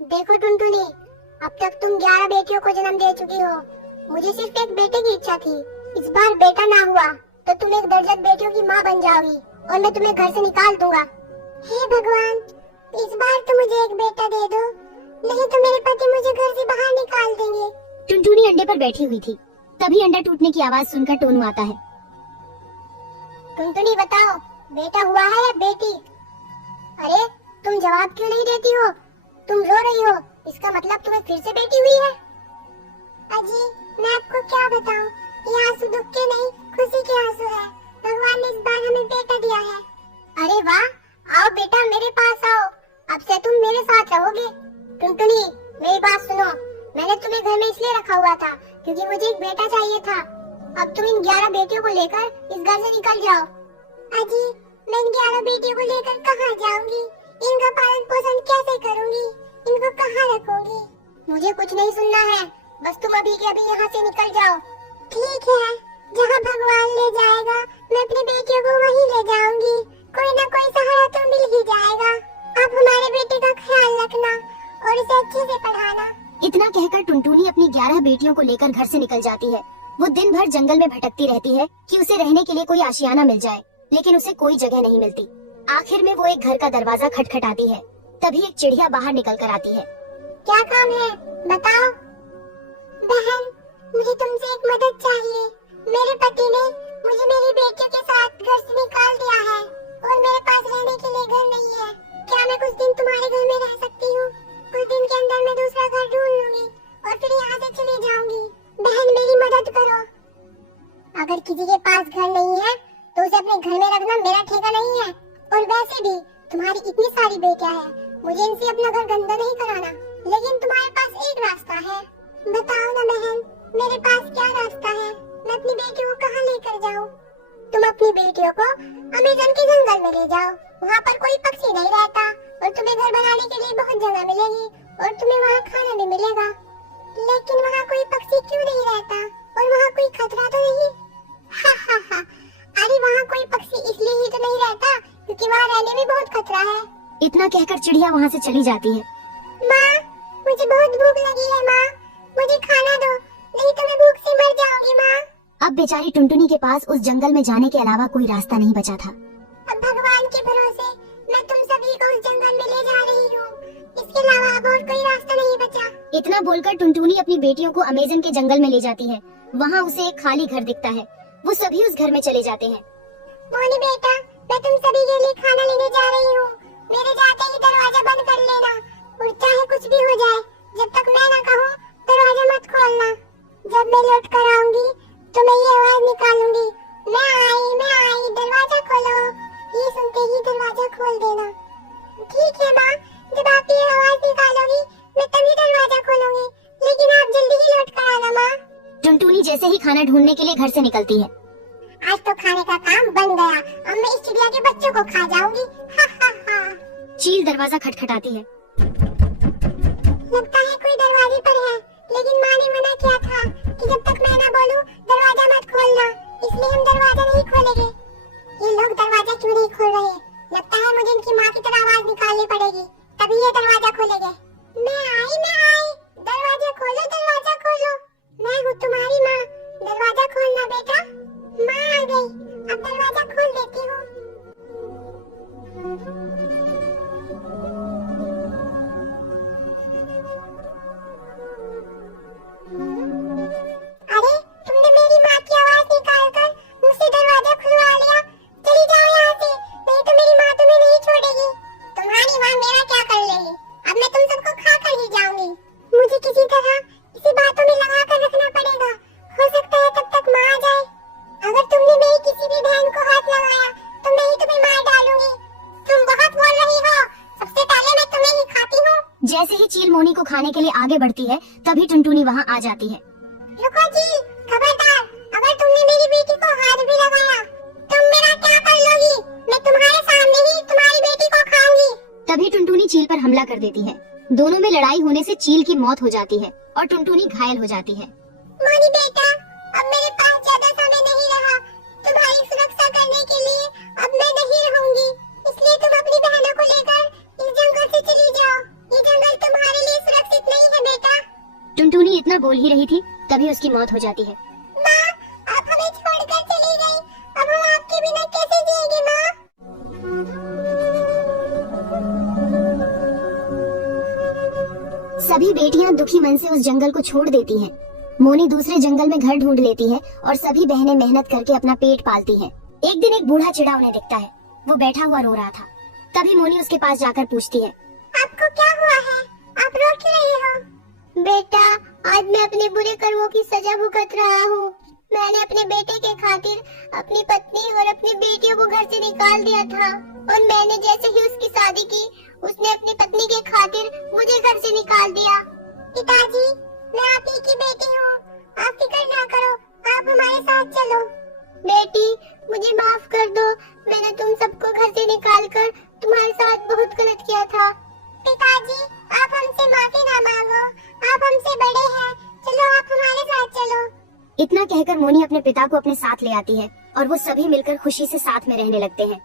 देखो टुनटुनी, अब तक तुम 11 बेटियों को जन्म दे चुकी हो। मुझे सिर्फ एक बेटे की इच्छा थी। इस बार बेटा ना हुआ तो तुम एक दर्जन बेटियों की माँ बन जाओगी और मैं तुम्हें घर से निकाल दूंगा। हे भगवान, इस बार तो मुझे एक बेटा दे दो, नहीं तो मेरे पति मुझे घर से बाहर निकाल देंगे। टुनटुनी अंडे पर बैठी हुई थी, तभी अंडा टूटने की आवाज सुनकर टोनू आता है। टुनटुनी बताओ, बेटा हुआ है या बेटी? अरे तुम जवाब क्यों नहीं देती हो? तुम रो रही हो, इसका मतलब तुम्हें फिर से बेटी हुई है। अजी मैं आपको क्या बताऊं, ये आंसू दुख के नहीं खुशी के आंसू है। भगवान ने इस बार हमें बेटा दिया है। अरे वाह, आओ बेटा मेरे पास आओ, अब से तुम मेरे साथ रहोगे। टुनटुनी मेरी बात सुनो, मैंने तुम्हें घर में इसलिए रखा हुआ था क्योंकि मुझे एक बेटा चाहिए था। अब तुम इन 11 बेटियों को लेकर इस घर से निकल जाओ। अजी मैं इन 11 बेटियों को लेकर कहाँ जाऊंगी? इनका पालन पोषण कैसे करूंगी? इनको कहाँ रखूंगी? मुझे कुछ नहीं सुनना है, बस तुम अभी के अभी यहाँ से निकल जाओ। ठीक है, जहाँ भगवान ले जाएगा मैं अपनी बेटियों को वहीं ले जाऊंगी। कोई ना कोई सहारा तो मिल ही जाएगा। आप हमारे बेटे का ख्याल रखना और इसे अच्छे से पढ़ाना। इतना कहकर टुनटुनी अपनी 11 बेटियों को लेकर घर से निकल जाती है। वो दिन भर जंगल में भटकती रहती है कि उसे रहने के लिए कोई आशियाना मिल जाए, लेकिन उसे कोई जगह नहीं मिलती। आखिर में वो एक घर का दरवाजा खटखटाती है, तभी एक चिड़िया बाहर निकल कर आती है। क्या काम है बताओ। बहन मुझे तुमसे एक मदद चाहिए। मेरे पति ने मुझे मेरी बेटियों के साथ घर से निकाल दिया है और मेरे पास रहने के लिए घर नहीं है। क्या मैं कुछ दिन तुम्हारे घर में रह सकती हूँ? कुछ दिन के अंदर मैं दूसरा घर ढूंढ लूंगी और फिर यहाँ से चली जाऊंगी। बहन मेरी मदद करो। अगर किसी के पास घर नहीं है तो उसे अपने घर में रखना मेरा ठेका नहीं है। और वैसे भी तुम्हारी इतनी सारी बेटियां हैं, मुझे इनसे अपना घर गंदा नहीं कराना। लेकिन तुम्हारे पास एक रास्ता है, बताओ ना बहन, मेरे पास क्या रास्ता है? मैं अपनी बेटियों को कहाँ लेकर जाऊँ? तुम अपनी बेटियों को अमेज़न के जंगल में ले जाओ, वहाँ पर कोई पक्षी नहीं रहता और तुम्हें घर बनाने के लिए बहुत जगह मिलेगी और तुम्हें वहाँ खाना भी मिलेगा। लेकिन वहाँ कोई पक्षी क्यों नहीं रहता और वहाँ कोई खतरा तो नहीं? हा हा हा, अरे वहाँ कोई पक्षी इसलिए ही तो नहीं रहता क्योंकि वहाँ रहने में बहुत खतरा है। इतना कहकर चिड़िया वहाँ से चली जाती है। माँ मुझे बहुत भूख लगी है माँ, मुझे खाना दो, नहीं तो मैं भूख से मर जाऊंगी माँ। अब बेचारी टुनटुनी के पास उस जंगल में जाने के अलावा कोई रास्ता नहीं बचा था। अब भगवान के भरोसे मैं तुम सभी को उस जंगल में ले जा रही हूँ, इसके अलावा अब और कोई रास्ता नहीं बचा। इतना बोलकर टुनटुनी अपनी बेटियों को अमेज़न के जंगल में ले जाती है। वहाँ उसे एक खाली घर दिखता है, वो सभी उस घर में चले जाते हैं। मोनी बेटा, मैं तुम सभी के लिए खाना लेने जा रही हूँ, मेरे जाते ही दरवाजा बंद कर लेना और चाहे कुछ भी हो जाए, जब तक मैं ना कहूँ दरवाजा मत खोलना। जब मैं लौट कर आऊंगी तो मैं ये आवाज निकालूंगी, मैं आई, दरवाजा खोलो। ये सुनते ही दरवाजा खोल देना। ठीक है माँ, जब आप ये आवाज निकालोगी मैं तभी दरवाजा खोलूंगी, लेकिन आप जल्दी ही लौट कर आना माँ। टुनटुनी जैसे ही खाना ढूंढने के लिए घर से निकलती है। आज तो खाने का काम बन गया, अब मैं इस चिड़िया के बच्चों को खा जाऊंगी। हा हा हा। चील दरवाजा खटखटाती है। लगता है कोई दरवाजे पर है, लेकिन माँ ने मना किया था कि जब तक मैं ना बोलूं दरवाजा मत खोलना, इसलिए हम दरवाजा नहीं खोलेंगे। ये लोग दरवाजा क्यों नहीं खोल रहे? लगता है मुझे इनकी माँ की तरह आवाज निकालनी पड़ेगी, तभी ये दरवाजा खोलेंगे। मैं आई, दरवाजा खोलो, मैं हूँ तुम्हारी माँ, दरवाजा खोलना बेटा। माँ आ गई, अब दरवाजा खोल देती हूँ। अरे तुमने मेरी माँ की आवाज निकालकर मुझसे दरवाजा खुलवा लिया। चली जाओ यहाँ से, नहीं तो मेरी माँ तुम्हें नहीं छोड़ेगी। तुम्हारी माँ मेरा क्या कर लेगी? अब मैं तुम सबको खा कर ही जाऊंगी। मुझे किसी तरह इसी बातों में लगा कर रखना पड़ेगा, हो सकता है तब तक माँ आ जाए। अगर तुमने मेरी किसी भी बहन को हाथ लगाया तो मैं ही तुम्हें मार डालूंगी। तुम बहुत बोल रही हो, सबसे पहले मैं तुम्हें ही खाती हूँ। जैसे ही चील मोनी को खाने के लिए आगे बढ़ती है, तभी टुनटुनी वहाँ आ जाती है। रुको जी, खबरदार, अगर तुमने मेरी बेटी को हाथ भी लगाया तुम मेरा क्या कर लोगी? मैं तुम्हारे सामने ही तुम्हारी बेटी को खाऊंगी। तभी टुनटुनी चील पर हमला कर देती है। दोनों में लड़ाई होने से चील की मौत हो जाती है और टुनटुनी घायल हो जाती है। मोनी बेटा, अब मेरे पास ज्यादा समय नहीं रहा, तुम्हारी सुरक्षा करने के लिए अब मैं नहीं रहूंगी, इसलिए तुम अपनी बहनों को लेकर इस जंगल से चली जाओ। ये जंगल तुम्हारे लिए इतना बोल ही रही थी तभी उसकी मौत हो जाती है। माँ, आप हमें छोड़कर चली गई। अब हम आपके बिना कैसे जिएंगे माँ? सभी बेटियां दुखी मन से उस जंगल को छोड़ देती हैं। मोनी दूसरे जंगल में घर ढूंढ लेती है और सभी बहनें मेहनत करके अपना पेट पालती हैं। एक दिन एक बूढ़ा चिड़ा उन्हें दिखता है। वो बैठा हुआ रो रहा था। तभी मोनी उसके पास जाकर पूछती है, आपको क्या हुआ है? आप रो क्यों रही हो? बेटा, आज मैं अपने बुरे कर्मों की सजा भुगत रहा हूँ। मैंने अपने बेटे के खातिर अपनी पत्नी और अपनी बेटियों को घर से निकाल दिया था और मैंने जैसे ही उसकी शादी की, उसने अपनी पत्नी के खातिर मुझे घर से निकाल दिया। पिताजी, मैं आप ही की बेटी हूँ। आप फिक्र ना करो, आप हमारे साथ चलो। बेटी, मुझे माफ कर दो। मैंने तुम सबको घर से निकालकर तुम्हारे साथ बहुत गलत किया था। पिताजी, आप हमसे माफी ना मांगो। आप हमसे बड़े हैं। चलो, आप हमारे साथ चलो। इतना कहकर मोनी अपने पिता को अपने साथ ले आती है और वो सभी मिलकर खुशी से साथ में रहने लगते हैं।